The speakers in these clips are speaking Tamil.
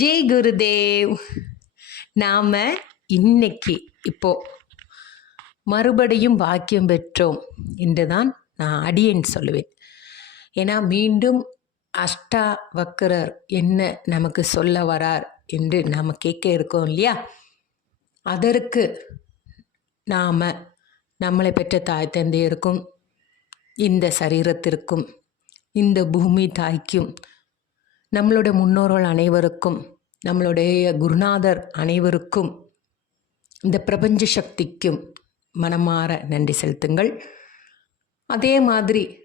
ஜெய் குருதேவ். நாம் இன்னைக்கு இப்போ மறுபடியும் வாக்கியம் பெற்றோம் என்று தான் நான் அடியேன் சொல்லுவேன். ஏன்னா மீண்டும் அஷ்டா வக்கரர் என்ன நமக்கு சொல்ல வரார் என்று நாம் கேட்க இருக்கோம் இல்லையா? அதற்கு நாம் நம்மளை பெற்ற தாய் தந்தையருக்கும் இந்த சரீரத்திற்கும் இந்த பூமி தாய்க்கும் நம்மளுடைய முன்னோர்கள் அனைவருக்கும் நம்மளுடைய குருநாதர் அனைவருக்கும் இந்த பிரபஞ்ச சக்திக்கும் மனமாற நன்றி செலுத்துங்கள். அதே மாதிரி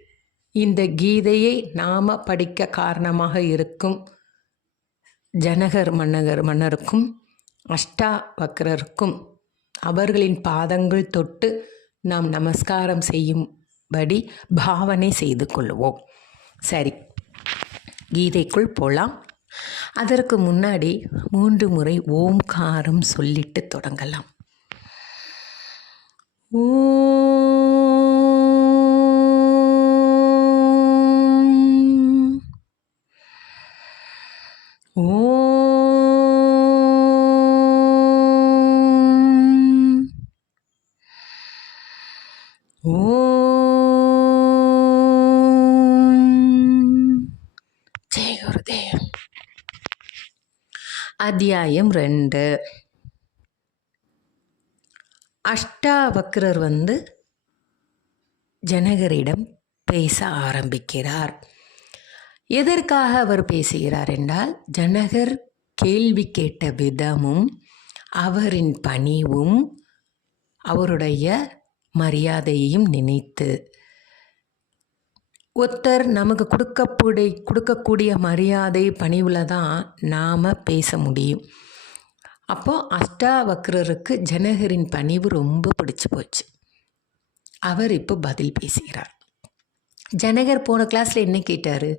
இந்த கீதையை நாம் படிக்க காரணமாக இருக்கும் ஜனகர் மன்னகர் மன்னருக்கும் அஷ்டாவக்கரருக்கும் அவர்களின் பாதங்கள் தொட்டு நாம் நமஸ்காரம் செய்யும்படி பாவனை செய்து கொள்வோம். சரி. கீதைக்குள் போகலாம் அதற்கு முன்னாடி மூன்று முறை ஓம்காரம் சொல்லிட்டு தொடங்கலாம். ஓம் அத்தியாயம் ரெண்டு. அஷ்டாவக்ரர் வந்து ஜனகரிடம் பேச ஆரம்பிக்கிறார். எதற்காக அவர் பேசுகிறார் என்றால் ஜனகர் கேள்வி கேட்ட விதமும் அவரின் பணிவும் அவருடைய மரியாதையையும் நினைத்து. ஒருத்தர் நமக்கு கொடுக்கக்கூடிய கொடுக்கக்கூடிய மரியாதை பணிவில் தான் நாம் பேச முடியும். அப்போது அஷ்டாவக்ரருக்கு ஜனகரின் பணிவு ரொம்ப பிடிச்சி போச்சு. அவர் இப்போ பதில் பேசுகிறார். ஜனகர் போன கிளாஸில் என்ன கேட்டார்?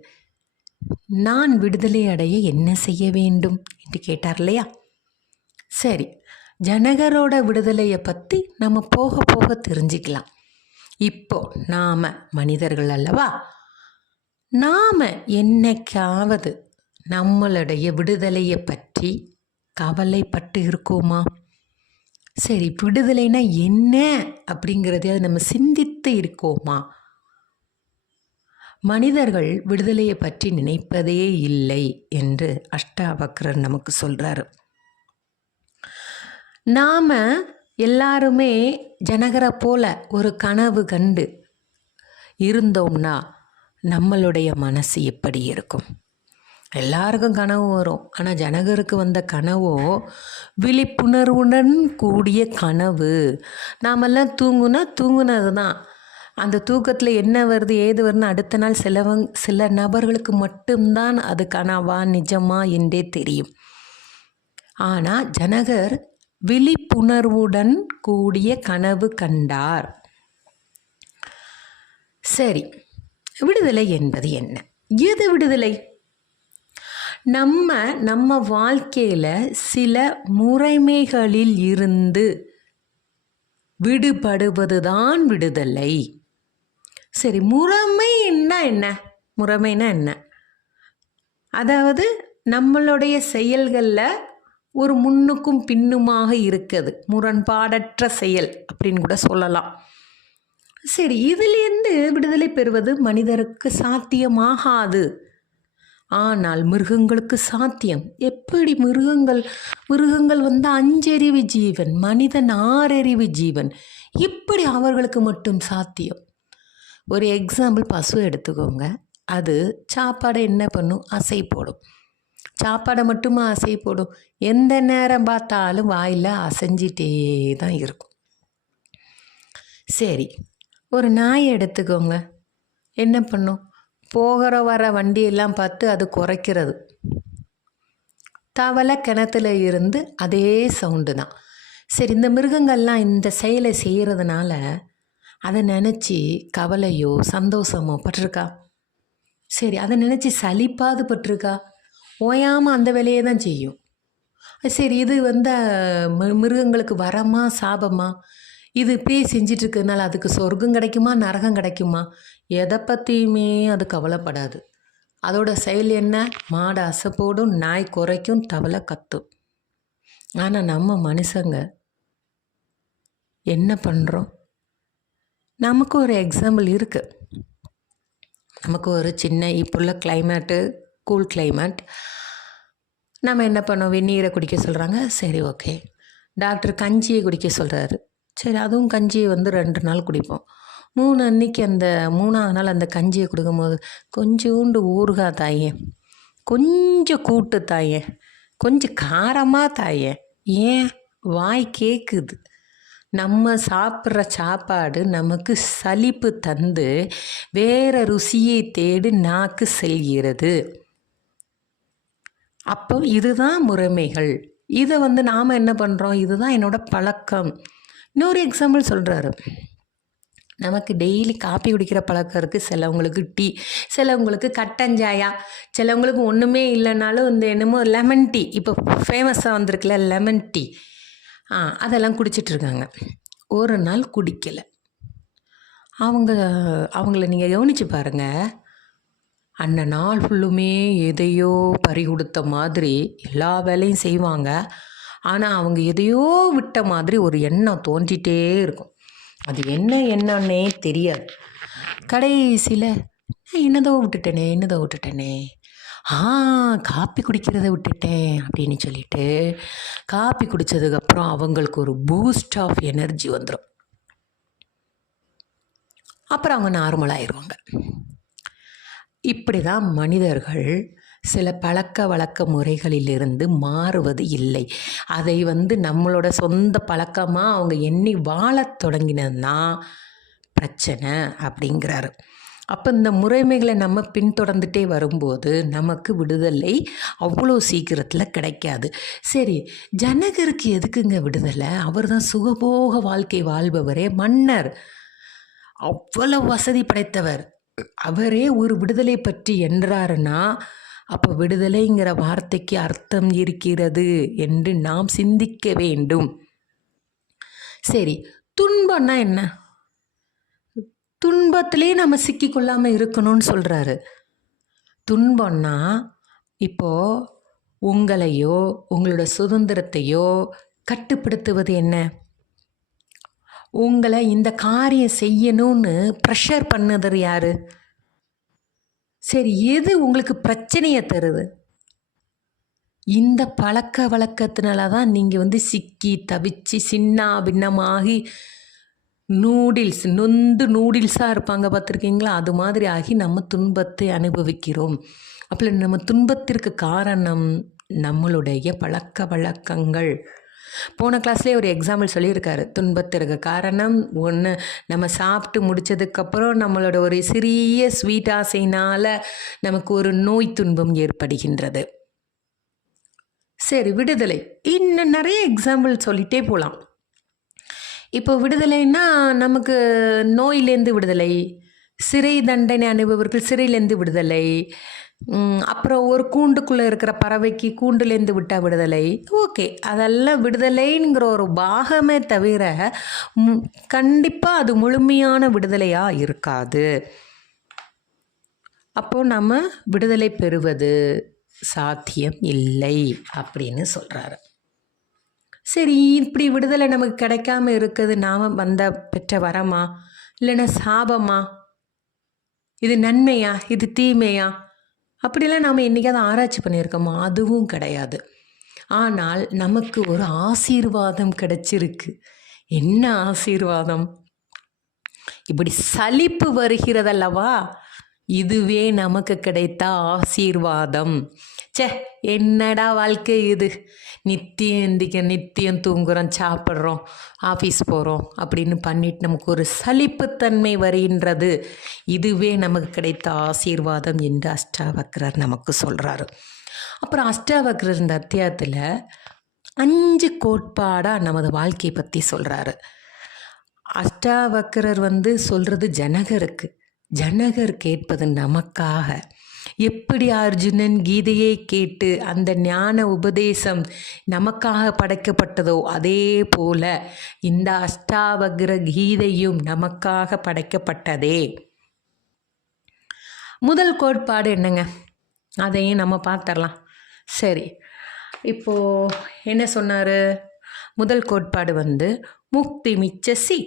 நான் விடுதலை அடைய என்ன செய்ய வேண்டும்? என்று கேட்டார் இல்லையா? சரி ஜனகரோட விடுதலையை பற்றி நம்ம போக போக தெரிஞ்சுக்கலாம். இப்போ நாம் மனிதர்கள் அல்லவா? நாம் என்னைக்காவது நம்மளுடைய விடுதலையை பற்றி கவலைப்பட்டு இருக்கோமா? சரி விடுதலைனா என்ன அப்படிங்கிறதையாவது நம்ம சிந்தித்து இருக்கோமா? மனிதர்கள் விடுதலையை பற்றி நினைப்பதே இல்லை என்று அஷ்டாவக்ரர் நமக்கு சொல்கிறாரு நாம் எல்லாருமே ஜனகரை போல ஒரு கனவு கண்டு இருந்தோம்னா நம்மளுடைய மனசு எப்படி இருக்கும்? எல்லாருக்கும் கனவு வரும். ஆனால் ஜனகருக்கு வந்த கனவோ விழிப்புணர்வுடன் கூடிய கனவு. நாமெல்லாம் தூங்குனா தூங்குனது தான் அந்த தூக்கத்தில் என்ன வருது ஏது வருதுன்னு அடுத்த நாள் சிலவங் சில நபர்களுக்கு மட்டும்தான் அது கனவா நிஜமா என்றே தெரியும். ஆனால் ஜனகர் விழிப்புணர்வுடன் கூடிய கனவு கண்டார். சரி விடுதலை என்பது என்ன? எது விடுதலை? நம்ம நம்ம வாழ்க்கையில் சில முறைமைகளில் இருந்து விடுபடுவதுதான் விடுதலை. சரி முறைமைன்னா என்ன? முறைமைனா என்ன? அதாவது நம்மளுடைய செயல்களில் ஒரு முன்னுக்கும் பின்னுமாக இருக்குது. முரண்பாடற்ற செயல் அப்படின்னு கூட சொல்லலாம். சரி இதிலிருந்து விடுதலை பெறுவது மனிதருக்கு சாத்தியமாகாது. ஆனால் மிருகங்களுக்கு சாத்தியம். எப்படி மிருகங்கள் மிருகங்கள் வந்து அஞ்சறிவு ஜீவன் மனிதன் ஆறறிவு ஜீவன் இப்படி அவர்களுக்கு மட்டும் சாத்தியம்? ஒரு எக்ஸாம்பிள் பசு எடுத்துக்கோங்க. அது சாப்பாடை என்ன பண்ணும்? அசை போடும். சாப்பாடை மட்டுமா அசை போடும். எந்த நேரம் பார்த்தாலும் வாயில் அசைஞ்சிட்டே தான் இருக்கும். சரி ஒரு நாய் எடுத்துக்கோங்க. என்ன பண்ணும்? போகிற வர வண்டியெல்லாம் பார்த்து அது குறைக்கிறது. தவளை கிணத்துல இருந்து அதே சவுண்டு தான். சரி இந்த மிருகங்கள்லாம் இந்த செயலை செய்கிறதுனால அதை நினச்சி கவலையோ சந்தோஷமோ பட்டிருக்கா? சரி அதை நினச்சி சலிப்பாது பட்டிருக்கா? ஓயாமல் அந்த வேலையை தான் செய்யும். சரி இது வந்து மிருகங்களுக்கு வரமா சாபமா? இது இப்படியே செஞ்சிட்ருக்கனால அதுக்கு சொர்க்கம் கிடைக்குமா நரகம் கிடைக்குமா? எதை பற்றியுமே அது கவலைப்படாது. அதோட செயல் என்ன? மாடு அசைப்போடும் நாய் குறைக்கும் தவளை கத்தும். ஆனால் நம்ம மனுஷங்க என்ன பண்ணுறோம் நமக்கு ஒரு எக்ஸாம்பிள் இருக்குது நமக்கு ஒரு சின்ன இப்போ உள்ள கிளைமேட்டு கூல் கிளைமேட் நம்ம என்ன பண்ணோம்? வெந்நீரை குடிக்க சொல்கிறாங்க சரி ஓகே டாக்டர் கஞ்சியை குடிக்க சொல்கிறாரு சரி அதுவும் கஞ்சியை வந்து ரெண்டு நாள் குடிப்போம். மூணு அன்னைக்கு அந்த மூணாவது நாள் அந்த கஞ்சியை கொடுக்கும்போது கொஞ்சோண்டு ஊறுகாய் தாயே. கொஞ்சம் கூட்டு தாயே. கொஞ்சம் காரமாக தாயே. ஏன்? வாய் கேட்குது நம்ம சாப்பிட்ற சாப்பாடு நமக்கு சலிப்பு தந்து வேற ருசியை தேடி நாக்கு செல்கிறது. அப்போ இதுதான் முறைமைகள். இதை வந்து நாம் என்ன பண்ணுறோம் இதுதான் என்னோட பழக்கம். இன்னொரு எக்ஸாம்பிள் சொல்கிறாரு நமக்கு டெய்லி காப்பி குடிக்கிற பழக்கம் இருக்குது சிலவங்களுக்கு டீ சிலவங்களுக்கு கட்டஞ்சாயா சிலவங்களுக்கு ஒன்றுமே இல்லைனாலும் இந்த என்னமோ லெமன் டீ இப்போ ஃபேமஸாக வந்திருக்குல்ல லெமன் டீ ஆ அதெல்லாம் குடிச்சிட்ருக்காங்க ஒரு நாள் குடிக்கலை. அவங்க அவங்கள நீங்கள் கவனித்து பாருங்கள் அந்த நாள் ஃபுல்லுமே எதையோ பறி கொடுத்த மாதிரி எல்லா வேலையும் செய்வாங்க. ஆனால் அவங்க எதையோ விட்ட மாதிரி ஒரு எண்ணம் தோன்றிட்டே இருக்கும். அது என்ன எண்ணன்னே தெரியாது. கடைசியில் என்னதோ விட்டுட்டேனே என்னதோ விட்டுட்டேனே. ஆ காப்பி குடிக்கிறத விட்டுட்டேன் அப்படின்னு சொல்லிட்டு காப்பி குடித்ததுக்கப்புறம் அவங்களுக்கு ஒரு பூஸ்ட் ஆஃப் எனர்ஜி வந்துடும் அப்புறம் அவங்க நார்மலாகிடுவாங்க இப்படி தான் மனிதர்கள் சில பழக்க வழக்க முறைகளிலிருந்து மாறுவது இல்லை. அதை வந்து நம்மளோட சொந்த பழக்கமாக அவங்க எண்ணி வாழத் தொடங்கினதுனா பிரச்சனை அப்படிங்கிறாரு. அப்போ இந்த முறைமைகளை நம்ம பின்தொடர்ந்துட்டே வரும்போது நமக்கு விடுதலை அவ்வளோ சீக்கிரத்தில் கிடைக்காது. சரி ஜனகருக்கு எதுக்குங்க விடுதலை? அவர் தான் சுகபோக வாழ்க்கை வாழ்பவரே மன்னர். அவ்வளோ வசதி படைத்தவர். அவரே ஒரு விடுதலை பற்றி என்றாருன்னா அப்போ விடுதலைங்கிற வார்த்தைக்கு அர்த்தம் இருக்கிறது என்று நாம் சிந்திக்க வேண்டும். சரி துன்பம்னா என்ன? துன்பத்திலே நம்ம சிக்கிக்கொள்ளாமல் இருக்கணும்னு சொல்கிறாரு துன்பம்னா இப்போது உங்களையோ உங்களோட சுதந்திரத்தையோ கட்டுப்படுத்துவது என்ன? உங்களை இந்த காரியம் செய்யணும்னு ப்ரெஷர் பண்ணது யார்? சரி எது உங்களுக்கு பிரச்சனையை தருது? இந்த பழக்க வழக்கத்தினால தான் நீங்கள் வந்து சிக்கி தவிச்சு சின்ன பின்னமாகி நூடில்ஸ் நொந்து நூடில்ஸாக இருப்பாங்க பார்த்துருக்கீங்களா? அது மாதிரி ஆகி நம்ம துன்பத்தை அனுபவிக்கிறோம். அப்போ நம்ம துன்பத்திற்கு காரணம் நம்மளுடைய பழக்க வழக்கங்கள். போன கிளாஸ்லேயே ஒரு எக்ஸாம்பிள் சொல்லியிருக்காரு. துன்பத்திற்கு காரணம் ஒன்று நம்ம சாப்பிட்டு முடித்ததுக்கப்புறம் நம்மளோட ஒரு சிறிய ஸ்வீட் ஆசைனால் நமக்கு ஒரு நோய் துன்பம் ஏற்படுகின்றது. சரி விடுதலை. இன்னும் நிறைய எக்ஸாம்பிள் சொல்லிகிட்டே போகலாம் இப்போ விடுதலைன்னா நமக்கு நோயிலேருந்து விடுதலை சிறை தண்டனை அனுபவர்கள் சிறையிலேருந்து விடுதலை அப்புறம் ஒரு கூண்டுக்குள்ளே இருக்கிற பறவைக்கு கூண்டுலேருந்து விட்டால் விடுதலை. ஓகே அதெல்லாம் விடுதலைங்கிற ஒரு பாகமே தவிர கண்டிப்பாக அது முழுமையான விடுதலையாக இருக்காது. அப்போது நம்ம விடுதலை பெறுவது சாத்தியம் இல்லை அப்படின்னு சொல்கிறாரு சரி இப்படி விடுதலை நமக்கு கிடைக்காம இருக்குது நாம் வந்த பெற்ற வரமா? இல்லைன்னா சாபமா? இது நன்மையா? இது தீமையா? அப்படிலாம் நாம் என்றைக்காவது ஆராய்ச்சி பண்ணியிருக்கோமா அதுவும் கிடையாது. ஆனால் நமக்கு ஒரு ஆசீர்வாதம் கிடைச்சிருக்கு. என்ன ஆசீர்வாதம்? இப்படி சலிப்பு வருகிறதல்லவா? இதுவே நமக்கு கிடைத்த ஆசீர்வாதம். சே என்னடா வாழ்க்கை இது? நித்தியம் எந்திக்க நித்தியம் தூங்குறோம் சாப்பிட்றோம் ஆஃபீஸ் போகிறோம் அப்படின்னு பண்ணிட்டு நமக்கு ஒரு சலிப்புத்தன்மை வருகின்றது. இதுவே நமக்கு கிடைத்த ஆசீர்வாதம் என்று அஷ்டாவக்ரர் நமக்கு சொல்கிறாரு அப்புறம் அஷ்டாவக்ரர் இந்த அத்தியாயத்தில் அஞ்சு கோட்பாடாக நமது வாழ்க்கையை பற்றி சொல்கிறாரு அஷ்டாவக்ரர் வந்து சொல்கிறது ஜனகருக்கு. ஜனகர் கேட்பது நமக்காக. எப்படி அர்ஜுனன் கீதையை கேட்டு அந்த ஞான உபதேசம் நமக்காக படைக்கப்பட்டதோ அதே போல இந்த அஷ்டாவக்ர கீதையும் நமக்காக படைக்கப்பட்டதே. முதல் கோட்பாடு என்னங்க? அதையும் நம்ம பார்த்துடலாம். சரி இப்போது என்ன சொன்னார்? முதல் கோட்பாடு வந்து முக்தி மிச்சசி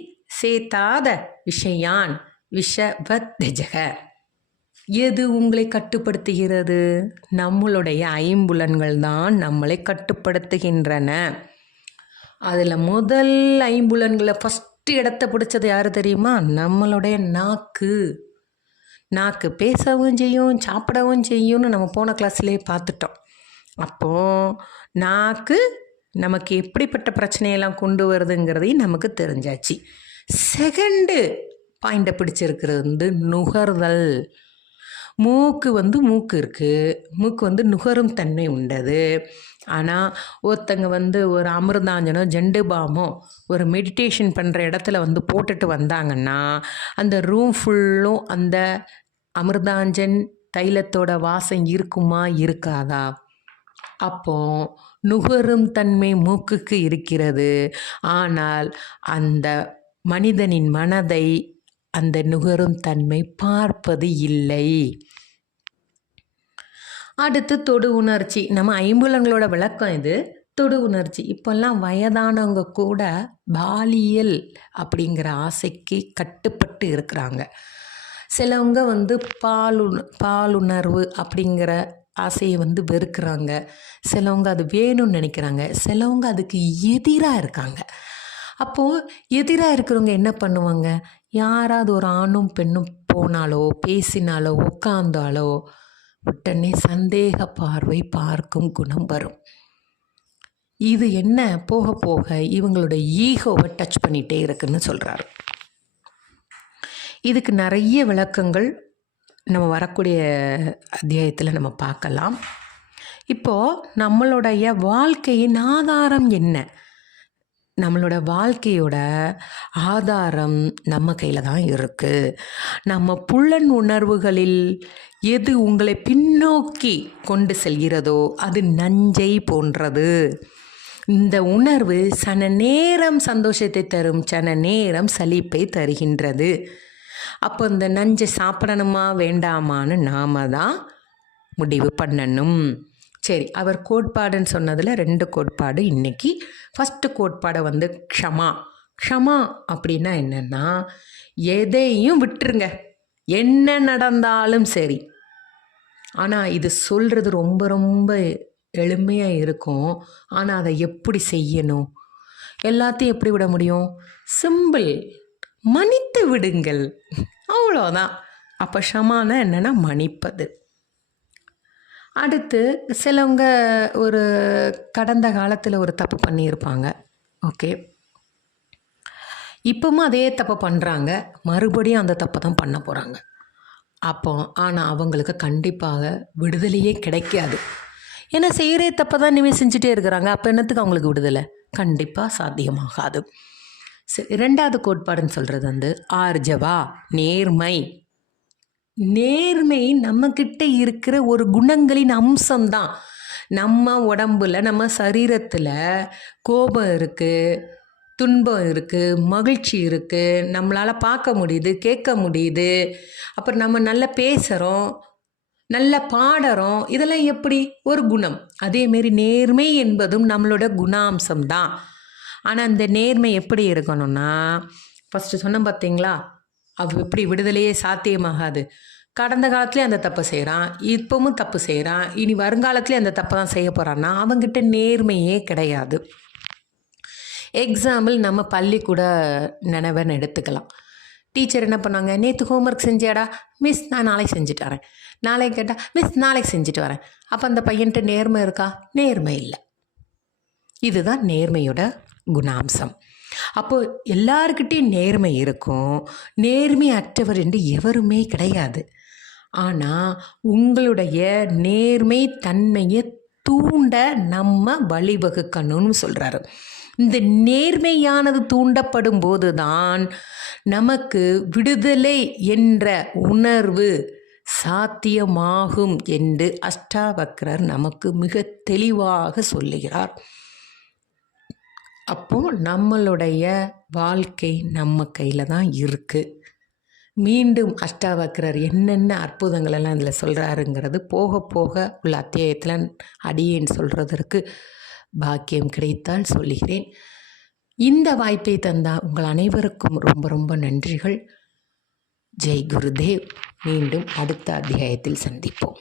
சேத்தாத விஷயான் விஷவத்தஜக எது உங்களை கட்டுப்படுத்துகிறது? நம்மளுடைய ஐம்புலன்கள் தான் நம்மளை கட்டுப்படுத்துகின்றன. அதில் முதல் ஐம்புலன்களை ஃபஸ்ட்டு இடத்த பிடிச்சது யார் தெரியுமா? நம்மளுடைய நாக்கு. நாக்கு பேசவும் செய்யும் சாப்பிடவும் செய்யும்னு நம்ம போன கிளாஸ்லேயே பார்த்துட்டோம். அப்போது நாக்கு நமக்கு எப்படிப்பட்ட பிரச்சனையெல்லாம் கொண்டு வருதுங்கிறதையும் நமக்கு தெரிஞ்சாச்சு. செகண்டு பாயிண்டை பிடிச்சிருக்கிறது வந்து நுகர்தல். மூக்கு வந்து மூக்கு இருக்குது மூக்கு வந்து நுகரும் தன்மை உண்டது. ஆனால் ஒருத்தங்க வந்து ஒரு அமிர்தாஞ்சனோ ஜெண்டு பாமோ ஒரு மெடிடேஷன் பண்ணுற இடத்துல வந்து போட்டுட்டு வந்தாங்கன்னா அந்த ரூம் ஃபுல்லும் அந்த அமிர்தாஞ்சன் தைலத்தோட வாசம் இருக்குமா இருக்காதா? அப்போ நுகரும் தன்மை மூக்குக்கு இருக்கிறது. ஆனால் அந்த மனிதனின் மனதை அந்த நுகரும் தன்மை பார்ப்பது இல்லை. அடுத்து தொடு உணர்ச்சி. நம்ம ஐம்புலங்களோட விளக்கம் இது. தொடு உணர்ச்சி. இப்போல்லாம் வயதானவங்க கூட பாலியல் அப்படிங்கிற ஆசைக்கு கட்டுப்பட்டு இருக்கிறாங்க. சிலவங்க வந்து பாலுண பாலுணர்வு அப்படிங்கிற ஆசையை வந்து வெறுக்கிறாங்க. சிலவங்க அது வேணும்னு நினைக்கிறாங்க. சிலவங்க அதுக்கு எதிராக இருக்காங்க. அப்போது எதிராக இருக்கிறவங்க என்ன பண்ணுவாங்க? யாராவது ஒரு ஆணும் பெண்ணும் போனாலோ பேசினாலோ உட்காந்தாலோ உடனே சந்தேக பார்வை பார்க்கும் குணம் வரும். இது என்ன? போக போக இவங்களோட ஈகோவை டச் பண்ணிகிட்டே இருக்குன்னு சொல்கிறாரு இதுக்கு நிறைய விளக்கங்கள் நம்ம வரக்கூடிய அத்தியாயத்தில் நம்ம பார்க்கலாம். இப்போது நம்மளுடைய வாழ்க்கையின் ஆதாரம் என்ன? நம்மளோட வாழ்க்கையோட ஆதாரம் நம்ம கையில் தான் இருக்குது நம்ம புலன் உணர்வுகளில் எது உங்களை பின்னோக்கி கொண்டு செல்கிறதோ அது நஞ்சை போன்றது. இந்த உணர்வு சன நேரம் சந்தோஷத்தை தரும் சன நேரம் சலிப்பை தருகின்றது. அப்போ இந்த நஞ்சை சாப்பிடணுமா வேண்டாமான்னு நாம தான் முடிவு பண்ணணும். சரி அவர் கோட்பாடுன்னு சொன்னதில் ரெண்டு கோட்பாடு இன்றைக்கி ஃபஸ்ட்டு கோட்பாடை வந்து க்ஷமா. க்ஷமா அப்படின்னா என்னென்னா எதையும் விட்டுருங்க. என்ன நடந்தாலும் சரி. ஆனால் இது சொல்கிறது ரொம்ப ரொம்ப எளிமையாக இருக்கும். ஆனால் அதை எப்படி செய்யணும்? எல்லாத்தையும் எப்படி விட முடியும்? சிம்பிள் மன்னித்து விடுங்கள். அவ்வளோதான் அப்போ ஷமான என்னென்னா மன்னிப்பது. அடுத்து சிலவங்க ஒரு கடந்த காலத்தில் ஒரு தப்பு பண்ணியிருப்பாங்க. ஓகே? இப்பவும் அதே தப்பை பண்ணுறாங்க மறுபடியும் அந்த தப்பை தான் பண்ண போகிறாங்க அப்போ ஆனால் அவங்களுக்கு கண்டிப்பாக விடுதலையே கிடைக்காது. ஏன்னா செய்கிற தப்பை தான் இனிமேல் செஞ்சுட்டே இருக்கிறாங்க. அப்போ என்னத்துக்கு அவங்களுக்கு விடுதலை? கண்டிப்பாக சாத்தியமாகாது. சரி ரெண்டாவது கோட்பாடுன்னு சொல்கிறது வந்து ஆர்ஜவா நேர்மை. நேர்மை நம்மக்கிட்ட இருக்கிற ஒரு குணங்களின் அம்சம்தான். நம்ம உடம்புல நம்ம சரீரத்தில் கோபம் இருக்குது துன்பம் இருக்குது மகிழ்ச்சி இருக்குது நம்மளால் பார்க்க முடியுது கேட்க முடியுது. அப்புறம் நம்ம நல்லா பேசுகிறோம் நல்ல பாடுறோம் இதெல்லாம் எப்படி? ஒரு குணம். அதேமாரி நேர்மை என்பதும் நம்மளோட குணாம்சம் தான் ஆனால் அந்த நேர்மை எப்படி இருக்கணும்னா ஃபஸ்ட்டு சொன்னோம் பார்த்தீங்களா அவ எப்படி விடுதலையே சாத்தியமாகாது. கடந்த காலத்துலேயும் அந்த தப்பை செய்கிறான் இப்பவும் தப்பு செய்கிறான் இனி வருங்காலத்துலேயும் அந்த தப்பை தான் செய்ய போகிறான்னா அவங்ககிட்ட நேர்மையே கிடையாது. எக்ஸாம்பிள் நம்ம பள்ளிக்கூட நினைவன்னு எடுத்துக்கலாம். டீச்சர் என்ன பண்ணாங்க நேற்று ஹோம்ஒர்க் செஞ்சியாடா? மிஸ் நான் நாளைக்கு செஞ்சுட்டு வரேன். நாளைக்கு கேட்டால் மிஸ் நாளைக்கு செஞ்சுட்டு வரேன். அப்போ அந்த பையன்கிட்ட நேர்மை இருக்கா? நேர்மை இல்லை. இதுதான் நேர்மையோட குணாம்சம். அப்போது எல்லாருக்கிட்டேயும் நேர்மை இருக்கும். நேர்மை அற்றவர் என்று எவருமே கிடையாது. ஆனால் உங்களுடைய நேர்மை தன்மையை தூண்ட நம்ம வழிவகுக்கணும்னு சொல்கிறாரு இந்த நேர்மையானது தூண்டப்படும் போது தான் நமக்கு விடுதலை என்ற உணர்வு சாத்தியமாகும் என்று அஷ்டாவக்ரர் நமக்கு மிக தெளிவாக சொல்லுகிறார். அப்போ நம்மளுடைய வாழ்க்கை நம்ம கையில் தான் இருக்குது மீண்டும் அஷ்டாவக்கரர் என்னென்ன அற்புதங்கள் எல்லாம் இதில் சொல்கிறாருங்கிறது போக போக உள்ள அத்தியாயத்தில் அடியேன் சொல்கிறதற்கு பாக்கியம் கிடைத்தால் சொல்லுகிறேன். இந்த வாய்ப்பை தந்தா உங்கள் அனைவருக்கும் ரொம்ப ரொம்ப நன்றிகள். ஜெய் குருதேவ். மீண்டும் அடுத்த அத்தியாயத்தில் சந்திப்போம்.